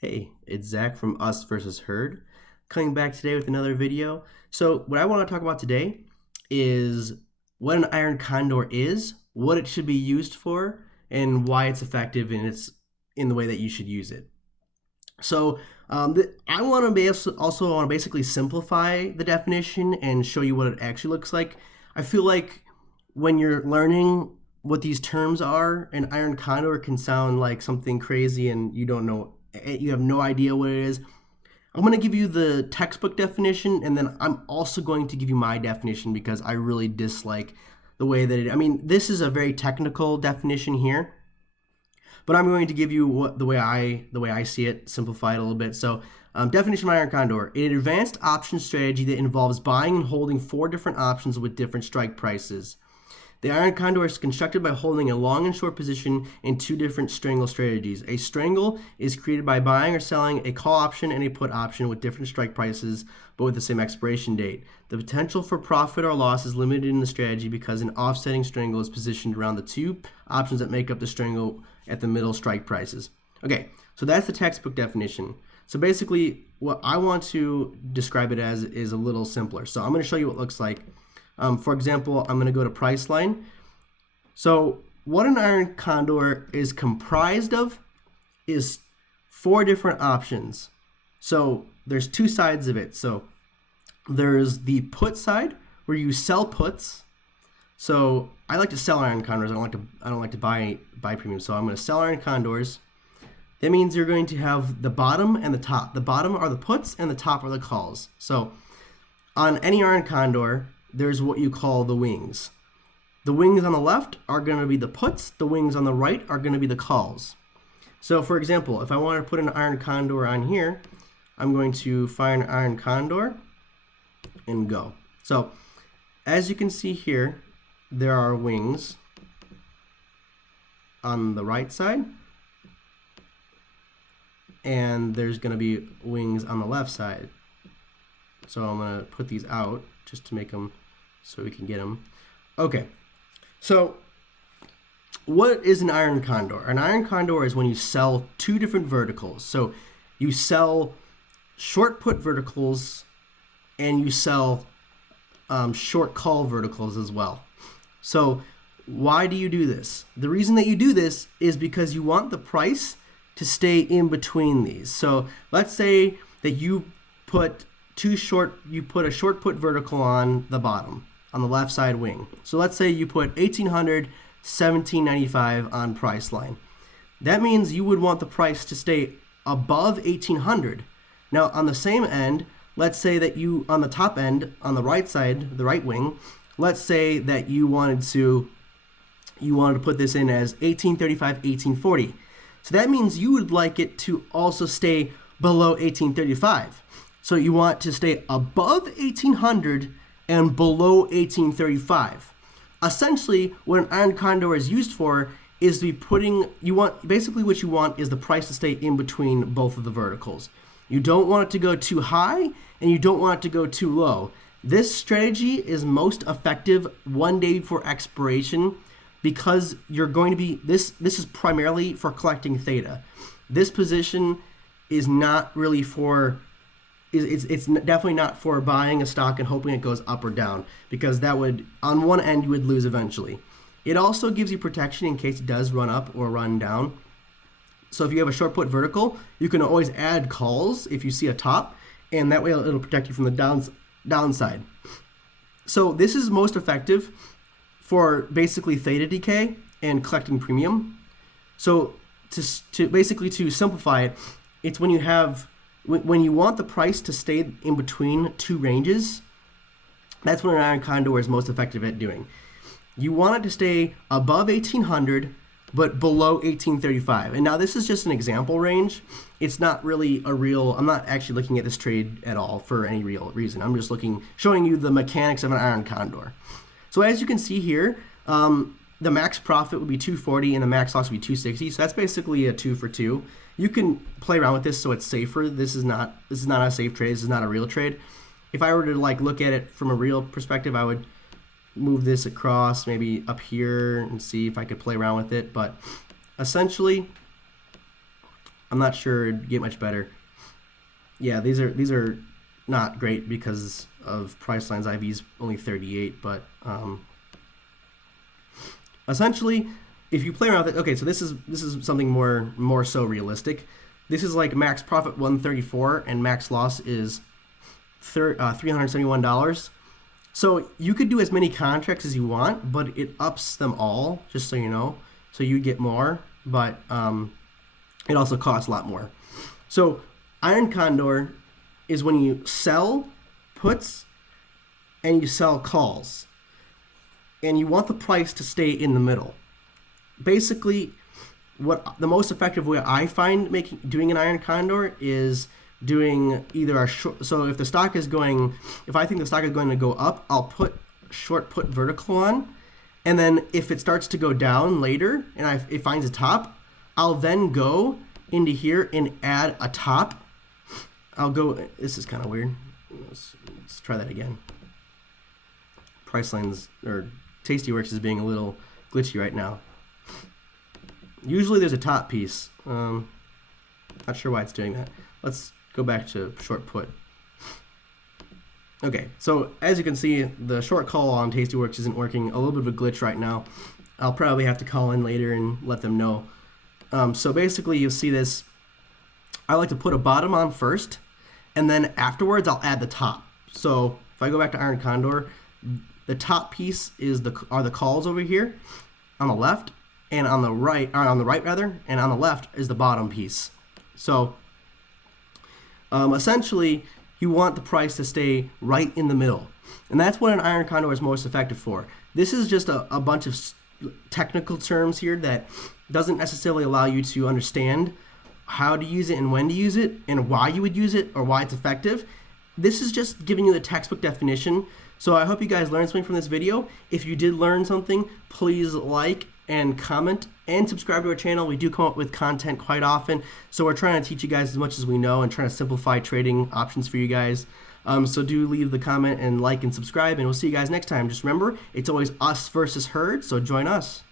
Hey, it's Zach from Us versus Herd, coming back today with another video. So what I want to talk about today is what an iron condor is, what it should be used for, and why it's effective and it's in the way that you should use it. So I want to basically simplify the definition and show you what it actually looks like. I feel like when you're learning what these terms are, an iron condor can sound like something crazy and you have no idea what it is. I'm going to give you the textbook definition, and then I'm also going to give you my definition because I really dislike the way that this is a very technical definition here, but I'm going to give you the way I see it, simplify it a little bit. So, definition of iron condor: an advanced option strategy that involves buying and holding 4 different options with different strike prices. The iron condor is constructed by holding a long and short position in 2 different strangle strategies. A strangle is created by buying or selling a call option and a put option with different strike prices, but with the same expiration date. The potential for profit or loss is limited in the strategy because an offsetting strangle is positioned around the 2 options that make up the strangle at the middle strike prices. Okay, so that's the textbook definition. So basically, what I want to describe it as is a little simpler. So I'm going to show you what it looks like. For example, I'm going to go to Priceline. So what an iron condor is comprised of is 4 different options. So there's 2 sides of it. So there's the put side where you sell puts. So I like to sell iron condors. I don't like to buy premium. So I'm going to sell iron condors. That means you're going to have the bottom and the top. The bottom are the puts and the top are the calls. So on any iron condor, there's what you call the wings. The wings on the left are going to be the puts. The wings on the right are going to be the calls. So for example, if I want to put an iron condor on here, I'm going to find an iron condor and go. So as you can see here, there are wings on the right side, and there's going to be wings on the left side. So I'm going to put these out just to make them so we can get them. Okay, so what is an iron condor? An iron condor is when you sell 2 different verticals. So you sell short put verticals and you sell short call verticals as well. So why do you do this? The reason that you do this is because you want the price to stay in between these. So let's say that you put a short put vertical on the bottom, on the left side wing. So let's say you put 1800, 1795 on Priceline. That means you would want the price to stay above 1800. Now on the same end, let's say that you, on the top end, on the right side, the right wing, let's say that you wanted to put this in as 1835, 1840. So that means you would like it to also stay below 1835. So you want to stay above 1800 and below 1835. Essentially, what an iron condor is used for is what you want is the price to stay in between both of the verticals. You don't want it to go too high and you don't want it to go too low. This strategy is most effective 1 day before expiration because you're going to be, this is primarily for collecting theta. This position is not really for, it's definitely not for buying a stock and hoping it goes up or down, because that would, on one end, you would lose eventually. It also gives you protection in case it does run up or run down. So if you have a short put vertical, you can always add calls if you see a top, and that way it'll protect you from the downside. So this is most effective for basically theta decay and collecting premium. So to simplify it, it's when you want the price to stay in between 2 ranges. That's what an iron condor is most effective at doing. You want it to stay above 1800 but below 1835. And now this is just an example range. It's not really I'm not actually looking at this trade at all for any real reason. I'm just showing you the mechanics of an iron condor. So as you can see here, the max profit would be 240 and the max loss would be 260. So that's basically a 2 for 2. You can play around with this so it's safer. This is not a safe trade. This is not a real trade. If I were to look at it from a real perspective, I would move this across maybe up here and see if I could play around with it. But essentially, I'm not sure it'd get much better. Yeah, these are not great because of Priceline's IV's only 38, but essentially, if you play around with it, okay, so this is something more so realistic. This is like max profit 134 and max loss is $371. So you could do as many contracts as you want, but it ups them all, just so you know. So you get more, but it also costs a lot more. So Iron Condor is when you sell puts and you sell calls, and you want the price to stay in the middle. Basically, what the most effective way I find doing an Iron Condor is doing either a short. So if the stock is going, if I think the stock is going to go up, I'll put short put vertical on, and then if it starts to go down later and it finds a top, I'll then go into here and add a top. I'll go. This is kind of weird. Let's try that again. Priceline's or Tastyworks is being a little glitchy right now. Usually there's a top piece. Not sure why it's doing that. Let's go back to short put. Okay, so as you can see, the short call on Tastyworks isn't working. A little bit of a glitch right now. I'll probably have to call in later and let them know. So basically you'll see this. I like to put a bottom on first, and then afterwards I'll add the top. So if I go back to Iron Condor, the top piece are the calls over here on the left, and on the right, and on the left is the bottom piece. So essentially, you want the price to stay right in the middle, and that's what an Iron Condor is most effective for. This is just a bunch of technical terms here that doesn't necessarily allow you to understand how to use it and when to use it and why you would use it or why it's effective. This is just giving you the textbook definition. So I hope you guys learned something from this video. If you did learn something, please like and comment and subscribe to our channel. We do come up with content quite often, so we're trying to teach you guys as much as we know and trying to simplify trading options for you guys. So do leave the comment and like and subscribe, and we'll see you guys next time. Just remember, it's always us versus herd, so join us.